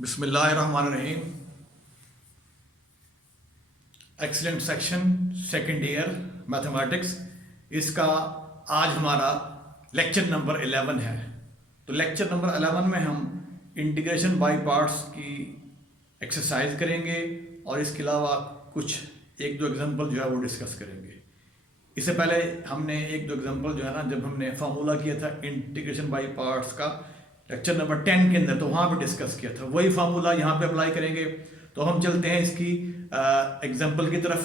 बिस्मिल्लाहिर्रहमानिर्रहीम। Excellent section second year mathematics, इसका आज हमारा लेक्चर नंबर 11 है। तो लेक्चर नंबर 11 में हम इंटीग्रेशन बाय पार्ट्स की एक्सरसाइज करेंगे और इसके अलावा कुछ एक दो एग्जांपल जो है वो डिस्कस करेंगे। इससे पहले हमने एक दो एग्जांपल जो है ना, जब हमने फार्मूला किया था इंटीग्रेशन बाय पार्ट्स का लेक्चर नंबर 10 के अंदर, तो वहाँ पे डिस्कस किया था। वही फार्मूला यहाँ पे अप्लाई करेंगे। तो हम चलते हैं इसकी एग्जांपल की तरफ।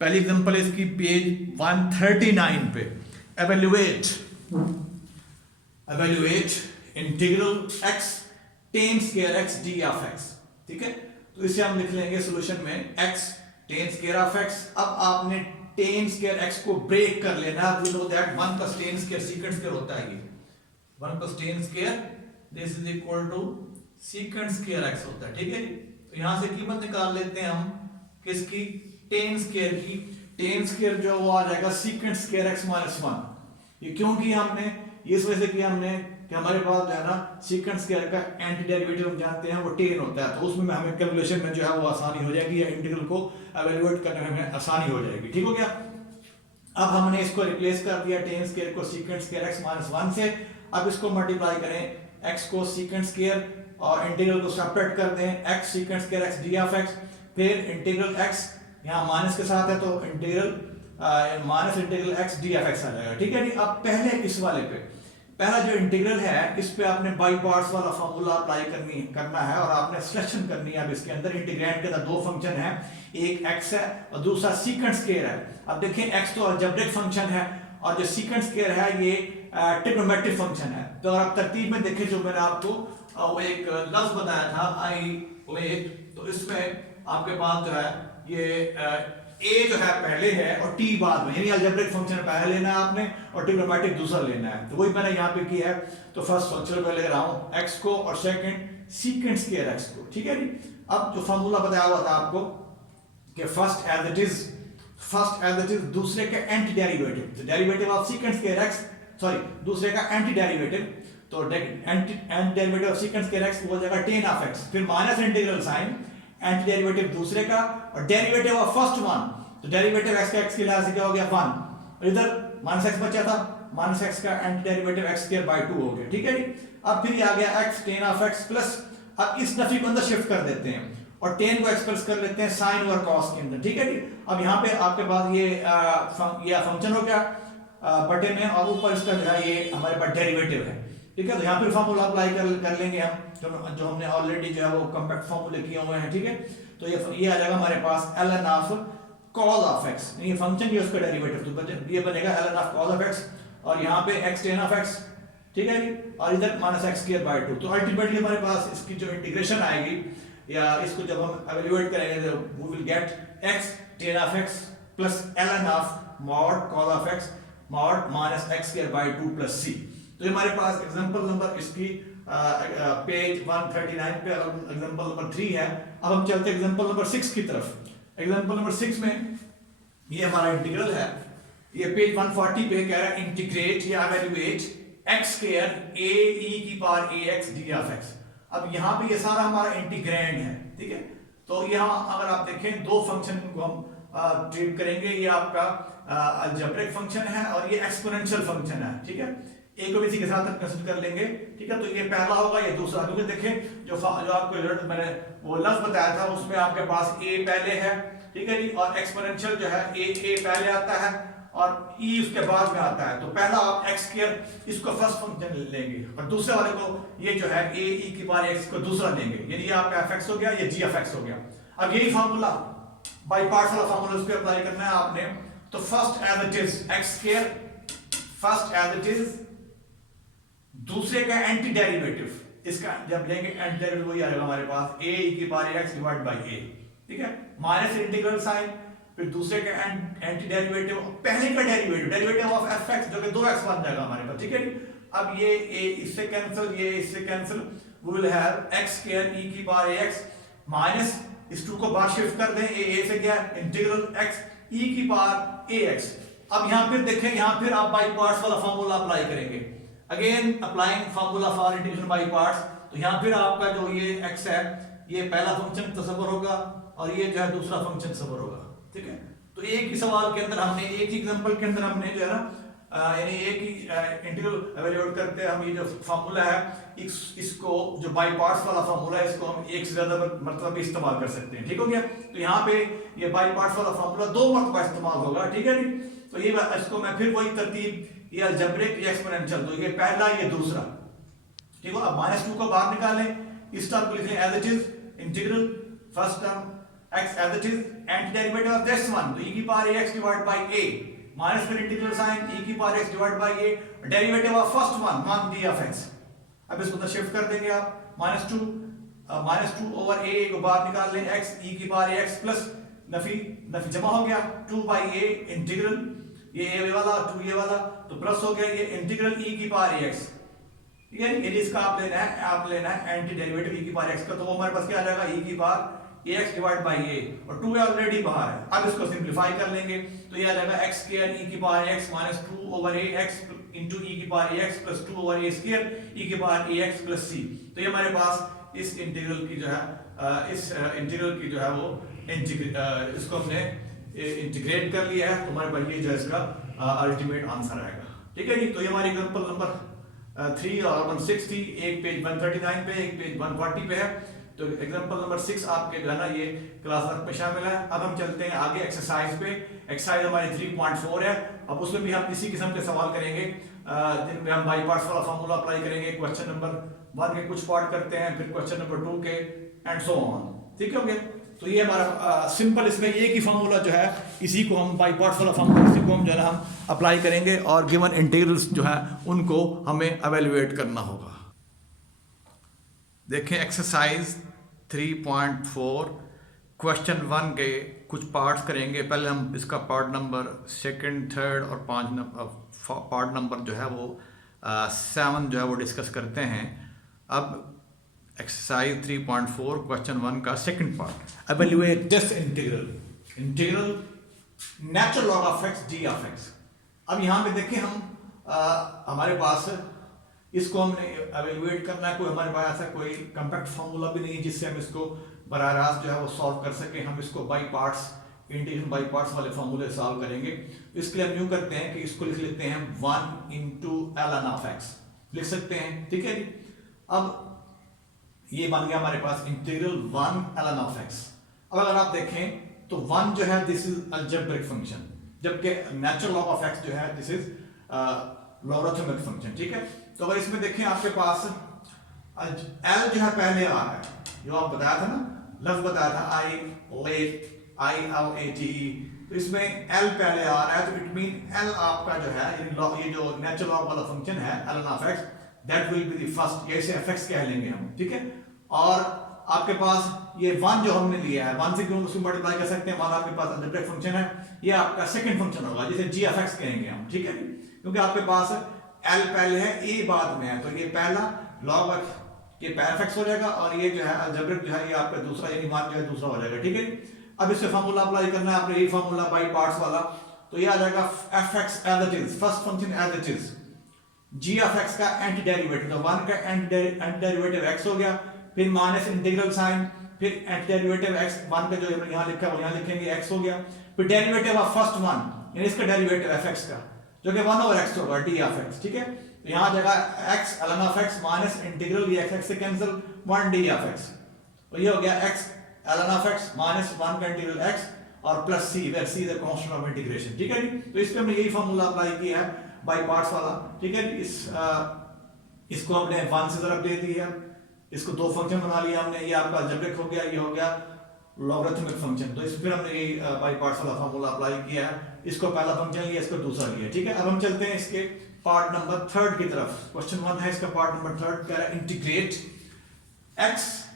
पहली एग्जांपल है इसकी पेज 139 पे। Evaluate integral x tan square x d of x। ठीक है, तो इसे हम लिख लेंगे सॉल्यूशन में x tan square of x। अब आपने tan स्क्वायर x को ब्रेक कर लेना। We know that 1 plus tan square secant square होता है। ये 1 plus tan स्क्वायर this is equal to secant square x होता है। ठीक है जी, तो यहां से कीमत निकाल लेते हैं हम किसकी, tan स्क्वायर की। tan स्क्वायर जो वो आ जाएगा secant स्क्वायर x माइनस 1। ये क्यों किया हमने, इस वजह से किया हमने कि हमारे पास जो है ना secant स्क्वायर का एंटी डेरिवेटिव हम जानते हैं वो tan होता है। तो उसमें हमें कैलकुलेशन में जो है वो आसानी हो जाएगी, या इंटीग्रल को एवेल्युएट करने में हमें आसानी हो जाएगी। ठीक हो गया। अब हमने इसको रिप्लेस कर दिया tan स्क्वायर को secant स्क्वायर x माइनस 1 से। अब इसको मल्टीप्लाई करें, x को secant स्क्वायर और इंटीग्रल को सेपरेट कर दें, x secant square x d of x। फिर इंटीग्रल x यहाँ माइनस के साथ है तो integral minus integral x d of x आ जाएगा। ठीक है जी। अब पहले इस वाले पे पहला जो इंटीग्रल है इस पे आपने बाई पार्ट्स वाला फार्मूला अप्लाई करना है और आपने सिलेक्शन करनी है। अब इसके अंदर इंटीग्रैंड के अंदर दो फंक्शन है, एक x है और दूसरा secant स्क्वायर है। अब देखिए x तो अलजेब्रिक फंक्शन है और जो secant स्क्वायर है ये ट्रिग्नोमेट्रिक फंक्शन है। तो अगर आप तरतीब में देखें जो मैंने आपको वो एक लफ्ज बताया था आइसोलेट, तो इसमें आपके पास जो है ये a जो है पहले है और t बाद में, यानी अलजेब्रिक फंक्शन पहले लेना है आपने और ट्रिग्नोमेट्रिक दूसरा लेना है। तो वही मैंने यहाँ पे किया है। तो फर्स्ट फंक्शन पे ले रहा हूँ x को और सेकंड secant स्क्वायर x को। ठीक है जी। अब जो फार्मूला बताया हुआ था आपको कि फर्स्ट एज इट इज दूसरे का anti derivative, derivative of secant square x, sorry दूसरे का एंटी डेरिवेटिव, तो anti derivative of secant square x हो जाएगा tan ऑफ x। फिर minus integral sign anti derivative दूसरे का और डेरिवेटिव ऑफ फर्स्ट वन, तो डेरिवेटिव x का x के लिहाज से क्या हो गया 1, और इधर माइनस x बचा था, माइनस x का anti derivative x square by 2 हो गया। ठीक है जी। अब फिर ये आ गया x tan of x plus, अब इस नफी को अंदर शिफ्ट कर देते हैं और tan को एक्सप्रेस कर लेते हैं sin और cos के अंदर। ठीक है जी। अब यहाँ पे आपके पास ये फंक्शन हो गया बटे में और ऊपर इसका जो है ये हमारे पास डेरिवेटिव है। ठीक है, तो यहाँ पे फार्मूला अप्लाई कर लेंगे हम जो हमने ऑलरेडी जो है वो कॉम्पैक्ट फार्मूले किए हुए हैं। ठीक है, तो ये आ जाएगा हमारे पास ln of cos of x, ये फंक्शन ये उसका डेरिवेटिव, तो ये बनेगा ln of cos of x और यहाँ पे x tan ऑफ x। ठीक है जी, और इधर माइनस x स्क्वायर बाय 2। तो अल्टीमेटली हमारे पास इसकी जो इंटीग्रेशन आएगी या इसको जब हम एवेल्युएट करेंगे तो we will get x tan of x plus ln of mod cos of x mod minus x square by 2 plus c। तो ये हमारे पास एग्जांपल नंबर इसकी पेज 139 पे एग्जांपल नंबर 3 है। अब हम चलते हैं एग्जांपल नंबर 6 की तरफ। एग्जांपल नंबर 6 में ये हमारा इंटीग्रल है, ये पेज 140 पे कह रहा है इंटीग्रेट या evaluate x square a e की power ax d of x। अब यहाँ पे ये सारा हमारा इंटीग्रैंड है। ठीक है, तो यहाँ अगर आप देखें दो फंक्शन को हम ट्रीट करेंगे, ये आपका अलजेब्रिक फंक्शन है और ये एक्सपोनेंशियल फंक्शन है। ठीक है, एक को भी इसी के साथ कंसीडर कर लेंगे। ठीक है, तो ये पहला होगा, ये दूसरा, क्योंकि देखें जो आपको रिजल्ट मैंने वो लफ्ज बताया था उसमें आपके पास a पहले है। ठीक है जी, और एक्सपोनेंशियल जो है a पहले आता है और e उसके बाद में आता है। तो पहला आप x स्क्वायर इसको फर्स्ट फंक्शन लेंगे और दूसरे वाले को ये जो है a e की पावर x को दूसरा लेंगे, यानी ये आपका fx हो गया, ये g of x हो गया। अब यही फार्मूला बाय पार्ट्स वाला फार्मूला उस पे अप्लाई करना है आपने। तो first as it is x square, first as it is दूसरे का एंटी डेरिवेटिव, इसका जब लेंगे एंटी डेरिवेटिव वही आएगा हमारे पास a e की power x divide by a। ठीक है, माइनस इंटीग्रल साइन, फिर दूसरे का एंटी डेरिवेटिव, पहले का डेरिवेटिव ऑफ fx जो कि 2x बन जाएगा हमारे पास। ठीक है, अब ये a इससे कैंसिल, ये इससे cancel, we will have x square e की पावर ax माइनस इस 2 को बाहर शिफ्ट कर दें, a से गया इंटीग्रल x e की पावर ax। अब यहां फिर देखें, यहां फिर आप बाय पार्ट्स वाला फार्मूला अप्लाई करेंगे। Again applying formula for integration by parts, तो यहाँ फिर आपका जो ये x है ये पहला फंक्शन तस्वर होगा और ये जो है दूसरा फंक्शन तस्वर होगा, ठीक है। तो एक ही सवाल के अंदर हमने, एक ही एग्जांपल के अंदर हमने जो है ना यानी एक ही इंटीग्रल एवेल्यूएट करते हैं हम। ये जो फार्मूला है इसको जो बाई पार्ट्स वाला फार्मूला है इसको हम एक से ज्यादा मरतबा भी इस्तेमाल कर सकते हैं, ठीक हो गया। तो यहाँ पे ये बाई पार्ट्स वाला फार्मूला 2 मरतबा इस्तेमाल होगा, ठीक है जी। तो ये इसको मैं फिर वही तरतीब, ये अलजेब्रिक ये एक्सपोनेंशियल, तो ये पहला ये दूसरा, ठीक है। अब -2 को बाहर निकालें, इस टर्म को लिखें as it is integral first term x as it is anti derivative of this one, तो e की power ax divide by a minus फिर इंटीग्रल साइन e की power x divide by a derivative of first one 1 d of x। अब इसको तो shift कर देंगे आप, -2 ओवर a को बाहर निकाल लें, x e की पावर ax प्लस नफी जमा हो गया 2 बाय a इंटीग्रल ये a वाला 2 ये वाला, तो प्लस हो गया ये इंटीग्रल e की पावर ax, ठीक है। ये इसका आप लेना है एंटी डेरिवेटिव e की पावर x का, तो वो हमारे पास क्या आ जाएगा e की power ax divide by a, और 2 ऑलरेडी बाहर है। अब इसको सिंपलीफाई कर लेंगे तो ये आ जाएगा x स्क्वायर e की power x minus 2 over ax into e की power ax plus 2 over a square e की पावर ax प्लस c। तो ये हमारे पास इस इंटीग्रल की जो है इस इंटीग्रल की जो है वो इसको हमने इंटीग्रेट कर लिया है, तो हमारे पास ये जो है इसका अल्टीमेट आंसर आएगा, ठीक है जी। तो ये हमारी एग्जांपल नंबर 3 और 160 एक पेज 139 पे एक पेज 140 पे है। तो एग्जांपल नंबर 6 आपके जो है ना ये क्लास वर्क में शामिल है। अब हम चलते हैं आगे एक्सरसाइज पे। एक्सरसाइज हमारी 3.4 है। अब उसमें भी हम इसी किस्म के सवाल करेंगे जिनमें हम बाई पार्ट्स वाला फार्मूला अप्लाई करेंगे। क्वेश्चन नंबर 1 के कुछ पार्ट करते हैं, फिर क्वेश्चन नंबर 2 के एंड सो ऑन, ठीक है। तो ये हमारा सिंपल, इसमें एक ही फार्मूला जो है इसी को हम बाई पार्ट्स वाला फार्मूला इसी को हम जो है हम अप्लाई करेंगे और गिवन इंटीग्रल्स जो है उनको हमें एवेल्युएट करना होगा। देखें एक्सरसाइज 3.4 क्वेश्चन 1 के कुछ पार्ट्स करेंगे। पहले हम इसका पार्ट नंबर 2nd, 3rd और पार्ट नंबर जो है वो 7 जो है वो डिस्कस करते हैं। अब एक्सरसाइज 3.4 क्वेश्चन 1 का 2nd part, evaluate this integral natural log of x d of x। अब यहाँ पे देखें हम हमारे पास इसको हमने एवेल्युएट करना है, कोई हमारे पास ऐसा कोई कॉम्पैक्ट फार्मूला भी नहीं है जिससे हम इसको बराह रास्त जो है वो सॉल्व कर सके। हम इसको by parts, integration by parts वाले फार्मूले सॉल्व करेंगे। इसके लिए हम यूं करते हैं कि इसको लिख लेते हैं 1 into ln of x लिख सकते हैं, ठीक है। अब ये बन गया हमारे पास इंटीग्रल 1 ln of x। अब अगर आप देखें तो 1 जो है दिस इज अलजेब्रिक फंक्शन, जबकि नेचुरल लॉग ऑफ x जो है दिस इज लॉगरिथमिक फंक्शन, ठीक है। तो अगर इसमें देखें आपके पास l जो है पहले आ रहा है, जो आप बताया था ना, लफ्ज बताया था I-L-A-T-E, तो इसमें l पहले आ रहा है, तो इट मीन l आपका जो है ये जो नेचुरल लॉग वाला फंक्शन है ln of x that will be the first, ये इसे fx कह लेंगे हम, ठीक है। और आपके पास ये 1 जो हमने लिया है 1 से क्यों उसको मल्टीप्लाई कर सकते हैं, 1 आपके पास अलजेब्रिक फंक्शन है, ये आपका सेकंड फंक्शन होगा जिसे g of x कहेंगे हम, ठीक है। क्योंकि आपके पास l पहले है a बाद में है, तो ये पहला log x ये fx हो जाएगा और ये जो है अलजेब्रिक जो है ये आपका दूसरा यानी 1 जो है दूसरा हो जाएगा, ठीक है। अब इससे फार्मूला अप्लाई करना है आपने, ये फार्मूला बाई पार्ट्स वाला, तो ये आ जाएगा fx as it is, first function as it is, g of x का एंटी डेरिवेटिव, तो 1 का एंटी डेरिवेटिव x हो गया, फिर माइनस इंटीग्रल साइन, फिर एंटी डेरिवेटिव x 1 का जो यहाँ लिखा है वो यहाँ लिखेंगे x हो गया, फिर डेरिवेटिव ऑफ फर्स्ट वन यानी इसका डेरिवेटिव fx का जो कि 1 over x होगा d of x, ठीक है। तो यहाँ जगह x ln of x minus integral ये x से कैंसिल 1 d of x, तो ये हो गया x ln of x minus 1 का इंटीग्रल x और plus c where c the constant of integration, ठीक है जी। तो इस पे हमने यही फार्मूला अप्लाई किया है बाय पार्ट्स वाला, ठीक है। इसको हमने 1 से तरफ दे दी है, इसको 2 फंक्शन बना लिया हमने, ये आपका अलजेब्रिक हो गया, ये हो गया लॉगरिथमिक फंक्शन। तो इस फिर हमने यही बाय पार्ट्स वाला फार्मूला अप्लाई किया है, इसको पहला फंक्शन लिया, इसको दूसरा लिया, ठीक है। अब हम चलते हैं इसके पार्ट नंबर 3 की तरफ। क्वेश्चन 1 है, इसका पार्ट नंबर 3 कह रहा है integrate x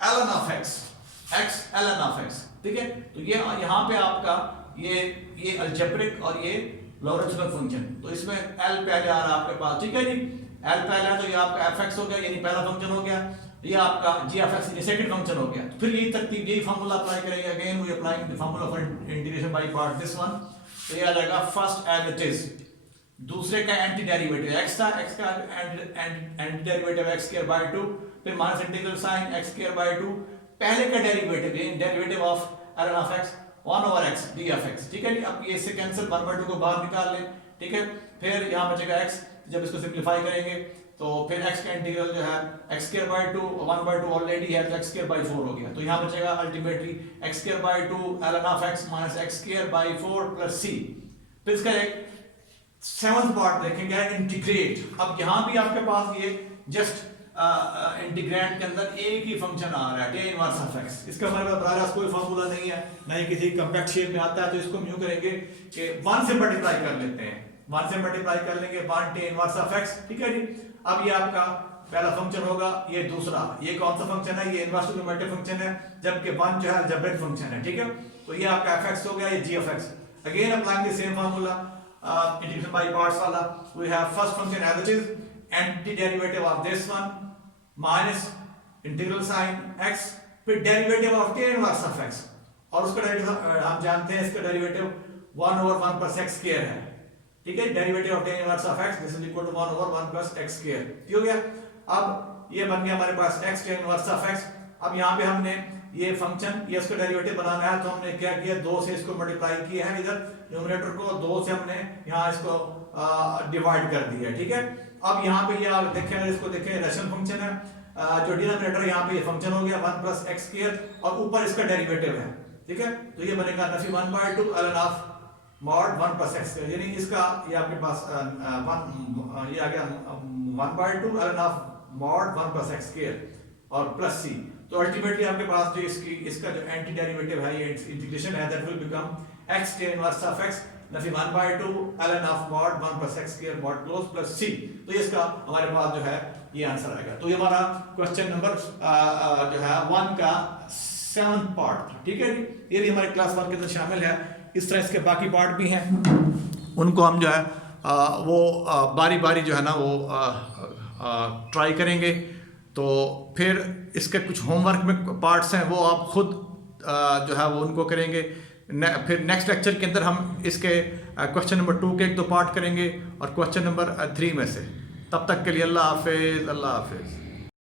ln of x, ठीक है। तो ये यहाँ पे आपका ये अलजेब्रिक और ये लॉगरिथमिक फंक्शन, तो इसमें l पहले आ रहा है आपके पास, ठीक है जी। l पहले है तो ये आपका fx हो गया यानी पहला फंक्शन हो गया, ये आपका g of x यानी सेकंड फंक्शन हो गया। फिर यही तरतीब यही फार्मूला अप्लाई करेंगे, again we applying the formula for integration by part this one. तो ये आ जाएगा फर्स्ट एज इट इज, दूसरे का एंटी डेरिवेटिव x था, x का anti derivative x square by 2, फिर minus integral sine x square by 2, पहले का डेरिवेटिव ये derivative of ln of x 1 over x d of x, ठीक है जी। अब ये इससे कैंसिल 1/2 को बाहर निकाल लें, ठीक है। फिर यहाँ बचेगा x, जब इसको सिंप्लीफाई करेंगे तो फिर x का इंटीग्रल जो है x स्क्वायर बाय 2 1/2 ऑलरेडी है तो x स्क्वायर बाय 4 हो गया, तो यहाँ बचेगा ultimately x square by 2 ln of x minus x square bye 4 plus c। फिर इसका एक सेवंथ पार्ट देखेंगे इंटीग्रेट। अब यहाँ भी आपके पास ये जस्ट इंटीग्रेंड के अंदर एक ही फंक्शन आ रहा है tan इनवर्स ऑफ x। इसका हमारे पास बराबर कोई फार्मूला नहीं है, ना ही किसी कॉम्पैक्ट शेप में आता है, तो इसको हम यूं करेंगे कि 1 से मल्टीप्लाई कर लेते हैं, 1 से मल्टीप्लाई कर लेंगे 1 tan इनवर्स ऑफ x, ठीक है जी। अब ये आपका पहला फंक्शन होगा, ये दूसरा, ये कौन सा फंक्शन है, ये इनवर्स ट्रिग्नोमेट्रिक फंक्शन है, जबकि 1 जो है अलजेब्रिक फंक्शन है, ठीक है। तो ये आपका fx हो गया, ये g of x। Again applying the same formula integration by parts वाला, we have first function as it is, anti derivative of this one minus integral sine x, फिर derivative of tan inverse of x, और उसका derivative हम जानते हैं, इसका derivative 1 over 1 plus x square है, ठीक है। Derivative of tan inverse of x this is equal to 1 over 1 plus x square, ठीक हो गया। अब ये बन गया हमारे पास x tan inverse of x। अब यहाँ पे हमने ये फंक्शन, ये इसका डेरिवेटिव बनाना है, तो हमने क्या किया, 2 से इसको मल्टीप्लाई किया है, इधर न्यूमरेटर को 2 से हमने यहाँ इसको डिवाइड कर दिया, ठीक है। अब यहाँ पे ये आप देखें, अगर इसको देखें रेशनल फंक्शन है, जो डिनोमिनेटर यहाँ पे ये फंक्शन हो गया 1 प्लस x स्क्वायर, और ऊपर इसका डेरिवेटिव है, ठीक है। तो ये बनेगा Nafi 1/2 ln of mod 1 plus x square, यानी इसका ये आपके पास ये आ गया 1/2 ln of mod 1 plus x square और प्लस c। तो अल्टीमेटली आपके पास जो इसका जो एंटी डेरिवेटिव है, ये इंटीग्रेशन है, that will become x tan inverse of x Nafi 1/2 ln of mod 1 plus x square mod close plus c। तो इसका हमारे पास जो है ये आंसर आएगा। तो ये हमारा क्वेश्चन नंबर जो है 1 का 7th पार्ट था, ठीक है जी। ये भी हमारे क्लास 1 के अंदर शामिल है। इस तरह इसके बाकी पार्ट भी हैं, उनको हम जो है वो बारी बारी जो है ना वो ट्राई करेंगे। तो फिर इसके कुछ होमवर्क में पार्ट्स हैं, वो आप खुद जो है वो उनको करेंगे। फिर नेक्स्ट लेक्चर के अंदर हम इसके क्वेश्चन नंबर 2 के 1-2 पार्ट करेंगे और क्वेश्चन नंबर 3 में से। तब तक के लिए अल्लाह हाफिज़, अल्लाह हाफिज़।